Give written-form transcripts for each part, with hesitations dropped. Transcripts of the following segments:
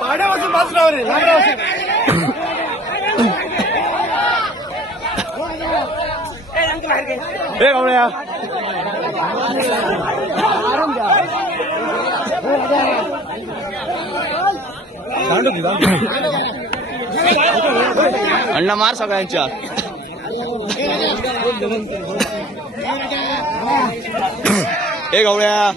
पाड्यापासून बाजूला रे हे गवळ्या अण्णा मार सगळ्यांच्या हे गवळ्या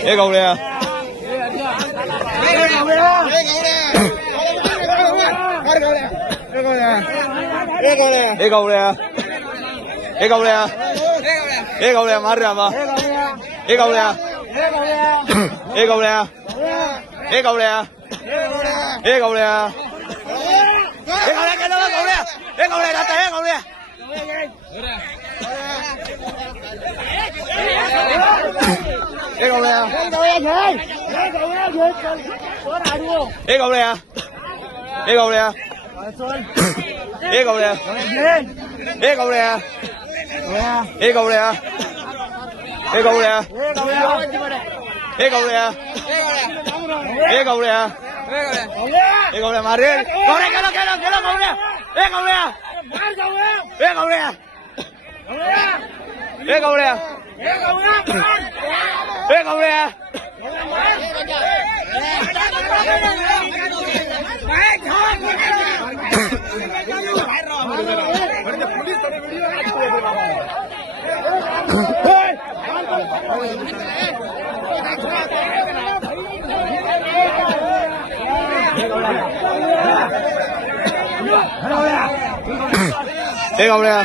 हे गवळ्या हे गवळ्या हे गवळ्या हे गवळ्या मार रे आबा हे गवळ्या हे गवळ्या हे गवळ्या हे गवळ्या हे गवळ्या गेला गवळ्या हे गवळ्या जाता हे गवळ्या हे गवळ्या हे गवळ्या हे गवळ्या हे गवळ्या हे गवळ्या हे गवळ्या हे गवळ्या हे गवळ्या हे गवळ्या हे गवळ्या मार रे गवळ्या गेलो गेलो गेलो गवळ्या हे गवळ्या हे गवळ्या हे गवळ्या हे गवळ्या हे गवळ्या हे गेलो हे गवळ्या हे गवळ्या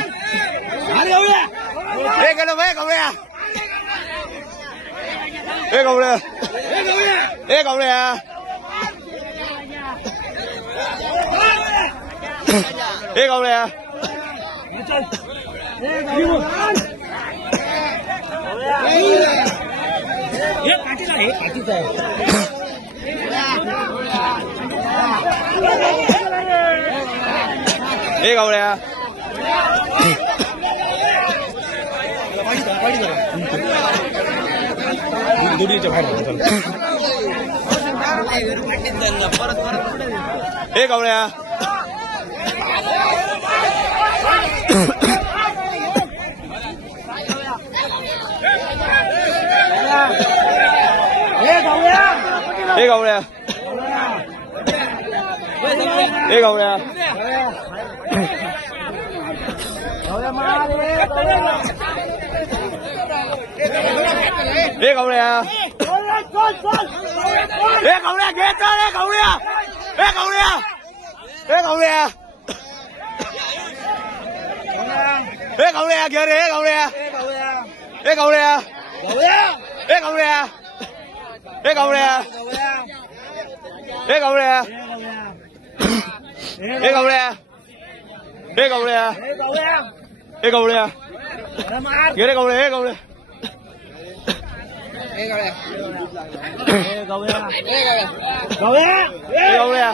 हे गवळ्या हे गवळ्या हे गवळ्या हे गवळ्या हे गवळ्या हे गवळ्या हे गवळ्या हे गवळ्या घे चल हे गवळ्या हे गवळ्या हे गवळ्या हे गवळ्या घे रे हे गवळ्या हे गवळ्या हे गवळ्या हे गवळ्या हे गवळ्या हे गवळ्या हे गवळ्या हे गवळ्या घे रे गवळ्या हे गवळ्या गवळ्या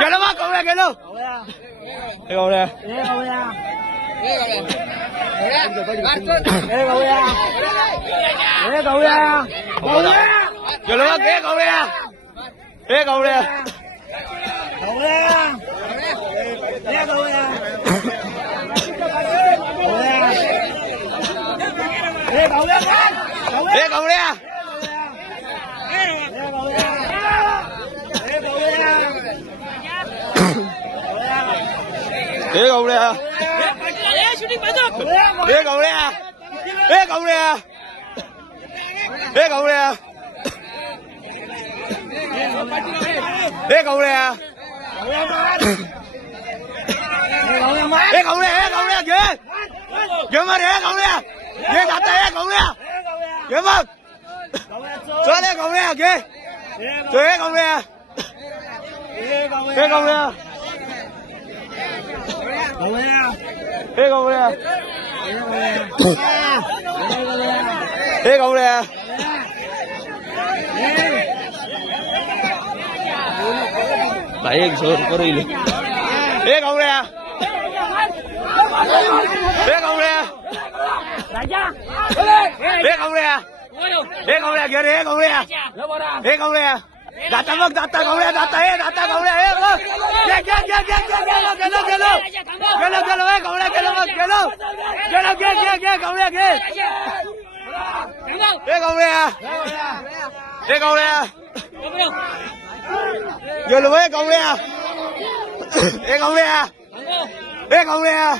गेलो मग गवळ्या गेलो हे गवळ्या गेलो मग हे गवळ्या हे गवळ्या हे गवळ्या हे गवळ्या हे गवळ्या हे गवळ्या हे गवळ्या हे गवळ्या हे गवळ्या हे गवळ्या घे घे मग हे गवळ्या घे जाता हे गवळ्या घे मग चल हे गवळ्या घे तो हे गवळ्या हे गवळ्या हे गवळ्या हे गवळ्या भाई एक जोर पर हे गवळ्या हे गवळ्या हे गवळ्या घे रे गवळ्या हे गवळ्या जाता मग जाता गवळ्या जाता हे जाता गवळ्या हे बघ गेलो हे गवळ्या गेलो मग गेलो घे गवळ्या घे हे गवळ्या गेलो हे गवळ्या हे गवळ्या हे गवळ्या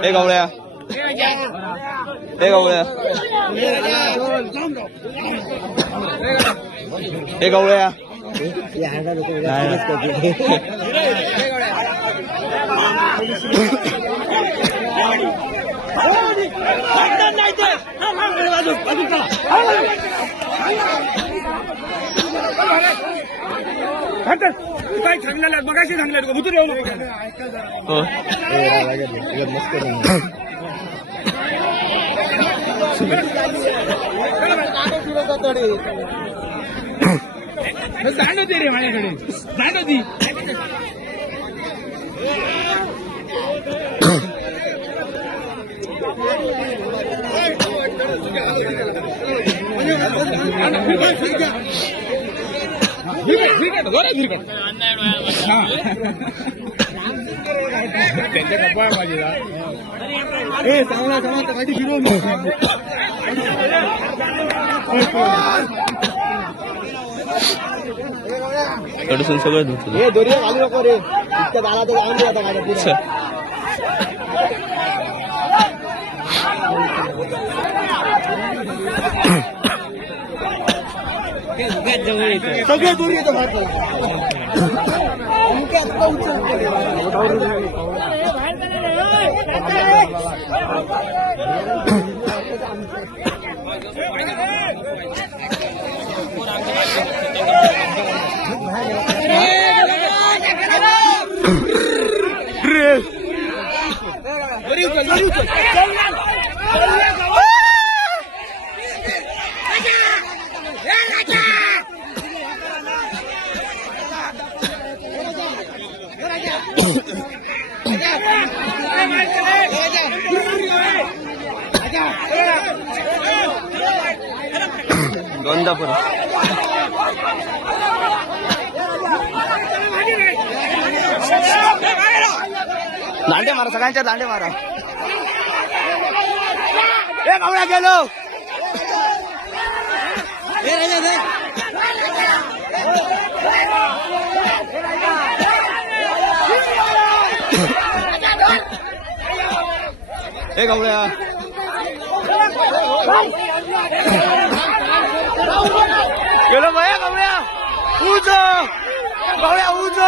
हे गवळ्या हे गवळ्या हे गवळ्या काय सांगलेलं बघाशी सांगले उतरू येऊ जाण होती रे माझ्याकडे जाण होती त्यांच्या गप्पा माझी हे चांगला चांगला कधी फिरवून कडसून सगळं धुतलं हे दोरी घालू नको रे इतक्या झाला तर आणून आता माझ्या पुढे सगळे दोरी येतो दोनदा पुरा दांडे मारा सगळ्यांच्या दांडे मारा हे गवळ्या गेलो हे गवळ्या गेलो बाया गवळ्या उज गवळ्या उज